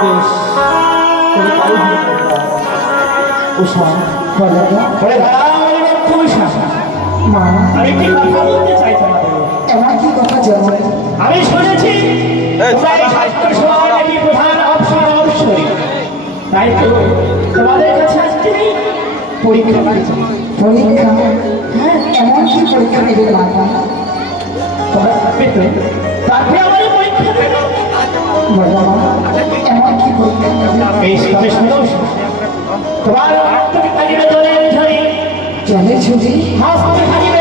বেশ, তবে তাই হবে। উষা, বলো তো। বলে দাঁড়াও লক্ষ্য উষা, মা, আমি একটি কথা বলতে চাই তোমাদের। এমন কি কথা জানো? আমি শুনেছি তোমরা এই শাস্ত্র সভায় নাকি প্রধান অপসর অবশ্যই, তাই তো তোমাদের কাছে আজকে পরীক্ষা করছি। পরীক্ষা? হ্যাঁ, এমন কি পরীক্ষা নেবে মা? তোমরা থাকবে তো, তারপরে আমার এই পরীক্ষা দেবে। বলো মা, এমন কি পরীক্ষা নেবে? বেশ, তবে শোনো, তোমার হাত থেকে থাকিবে জলের ঝরি, জলে ঝুড়ি? হাত থেকে থাকিবে